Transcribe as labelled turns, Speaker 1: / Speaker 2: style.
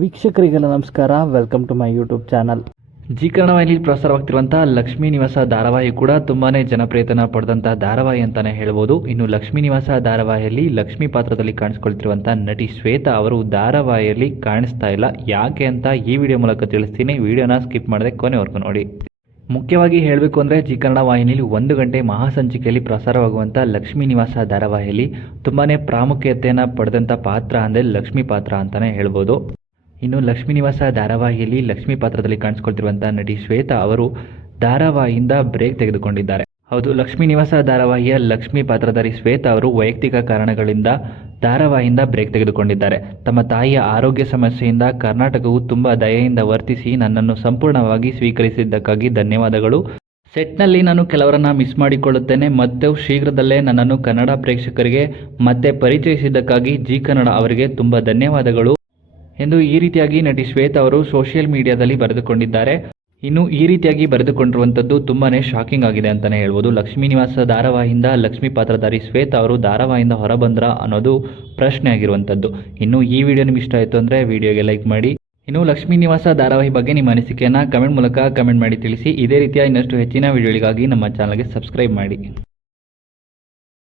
Speaker 1: ವೀಕ್ಷಕರಿಗೆಲ್ಲ ನಮಸ್ಕಾರ. Welcome to my YouTube channel Zee ಕನ್ನಡವಾಹಿನಿ ಪ್ರಸಾರವಾಗ್ತಿರುವಂತಹ ಲಕ್ಷ್ಮೀ ನಿವಾಸ ಧಾರಾವಾಹಿ ಕೂಡ ತುಂಬಾನೇ ಜನಪ್ರಿಯತನ ಪಡೆದಂತಹ ಧಾರಾವಾಹಿ ಅಂತಾನೆ ಹೇಳ್ಬೋದು. ಇನ್ನು ಲಕ್ಷ್ಮೀ ನಿವಾಸ ಧಾರಾವಾಹಿಯಲ್ಲಿ ಲಕ್ಷ್ಮಿ ಪಾತ್ರದಲ್ಲಿ ಕಾಣಿಸ್ಕೊಳ್ತಿರುವಂತಹ ನಟಿ ಶ್ವೇತಾ ಅವರು ಧಾರಾವಾಹಿಯಲ್ಲಿ ಕಾಣಿಸ್ತಾ ಇಲ್ಲ. ಯಾಕೆ ಅಂತ ಈ ವಿಡಿಯೋ ಮೂಲಕ ತಿಳಿಸ್ತೀನಿ. ವಿಡಿಯೋನ ಸ್ಕಿಪ್ ಮಾಡದೆ ಕೊನೆವರೆಗೂ ನೋಡಿ. ಮುಖ್ಯವಾಗಿ ಹೇಳಬೇಕು ಅಂದರೆ ಜಿ ಕನ್ನಡ ವಾಹಿನಿಯಲ್ಲಿ ಒಂದು ಗಂಟೆ ಮಹಾಸಂಚಿಕೆಯಲ್ಲಿ ಪ್ರಸಾರವಾಗುವಂಥ ಲಕ್ಷ್ಮೀ ನಿವಾಸ ಧಾರಾವಾಹಿಯಲ್ಲಿ ತುಂಬಾ ಪ್ರಾಮುಖ್ಯತೆಯನ್ನು ಪಡೆದಂಥ ಪಾತ್ರ ಅಂದರೆ ಲಕ್ಷ್ಮೀ ಪಾತ್ರ ಅಂತಲೇ ಹೇಳ್ಬೋದು. ಇನ್ನು ಲಕ್ಷ್ಮೀ ನಿವಾಸ ಧಾರಾವಾಹಿಯಲ್ಲಿ ಲಕ್ಷ್ಮೀ ಪಾತ್ರದಲ್ಲಿ ಕಾಣಿಸ್ಕೊಳ್ತಿರುವಂಥ ನಟಿ ಶ್ವೇತಾ ಅವರು ಧಾರಾವಾಹಿಯಿಂದ ಬ್ರೇಕ್ ತೆಗೆದುಕೊಂಡಿದ್ದಾರೆ. ಹೌದು, ಲಕ್ಷ್ಮೀ ನಿವಾಸ ಧಾರಾವಾಹಿಯ ಲಕ್ಷ್ಮೀ ಪಾತ್ರಧಾರಿ ಶ್ವೇತಾ ಅವರು ವೈಯಕ್ತಿಕ ಕಾರಣಗಳಿಂದ ಧಾರಾವಾಹಿಯಿಂದ ಬ್ರೇಕ್ ತೆಗೆದುಕೊಂಡಿದ್ದಾರೆ. ತಮ್ಮ ತಾಯಿಯ ಆರೋಗ್ಯ ಸಮಸ್ಯೆಯಿಂದ ಕರ್ನಾಟಕವು ತುಂಬ ದಯೆಯಿಂದ ವರ್ತಿಸಿ ನನ್ನನ್ನು ಸಂಪೂರ್ಣವಾಗಿ ಸ್ವೀಕರಿಸಿದ್ದಕ್ಕಾಗಿ ಧನ್ಯವಾದಗಳು. ಸೆಟ್ನಲ್ಲಿ ನಾನು ಕೆಲವರನ್ನ ಮಿಸ್ ಮಾಡಿಕೊಳ್ಳುತ್ತೇನೆ. ಮತ್ತು ಶೀಘ್ರದಲ್ಲೇ ನನ್ನನ್ನು ಕನ್ನಡ ಪ್ರೇಕ್ಷಕರಿಗೆ ಮತ್ತೆ ಪರಿಚಯಿಸಿದ್ದಕ್ಕಾಗಿ ಜಿ ಕನ್ನಡ ಅವರಿಗೆ ತುಂಬ ಧನ್ಯವಾದಗಳು. ಎಂದು ಈ ರೀತಿಯಾಗಿ ನಟಿ ಶ್ವೇತಾ ಅವರು ಸೋಷಿಯಲ್ ಮೀಡಿಯಾದಲ್ಲಿ ಬರೆದುಕೊಂಡಿದ್ದಾರೆ. ಇನ್ನು ಈ ರೀತಿಯಾಗಿ ಬರೆದುಕೊಂಡಿರುವಂಥದ್ದು ತುಂಬಾ ಶಾಕಿಂಗ್ ಆಗಿದೆ ಅಂತಲೇ ಹೇಳ್ಬೋದು. ಲಕ್ಷ್ಮೀ ನಿವಾಸ ಧಾರಾವಾಹಿಯಿಂದ ಲಕ್ಷ್ಮೀ ಪಾತ್ರಧಾರಿ ಶ್ವೇತಾ ಅವರು ಧಾರಾವಾಹಿಯಿಂದ ಹೊರಬಂದ್ರ ಅನ್ನೋದು ಪ್ರಶ್ನೆ ಆಗಿರುವಂಥದ್ದು. ಇನ್ನು ಈ ವಿಡಿಯೋ ನಿಮ್ಗೆ ಇಷ್ಟ ಆಯಿತು ಅಂದರೆ ವಿಡಿಯೋಗೆ ಲೈಕ್ ಮಾಡಿ. ಇನ್ನು ಲಕ್ಷ್ಮೀ ನಿವಾಸ ಧಾರಾವಾಹಿ ಬಗ್ಗೆ ನಿಮ್ಮ ಅನಿಸಿಕೆಯನ್ನು ಕಮೆಂಟ್ ಮೂಲಕ ಕಮೆಂಟ್ ಮಾಡಿ ತಿಳಿಸಿ. ಇದೇ ರೀತಿಯ ಇನ್ನಷ್ಟು ಹೆಚ್ಚಿನ ವಿಡಿಯೋಗಳಿಗಾಗಿ ನಮ್ಮ ಚಾನಲ್ಗೆ ಸಬ್ಸ್ಕ್ರೈಬ್ ಮಾಡಿ.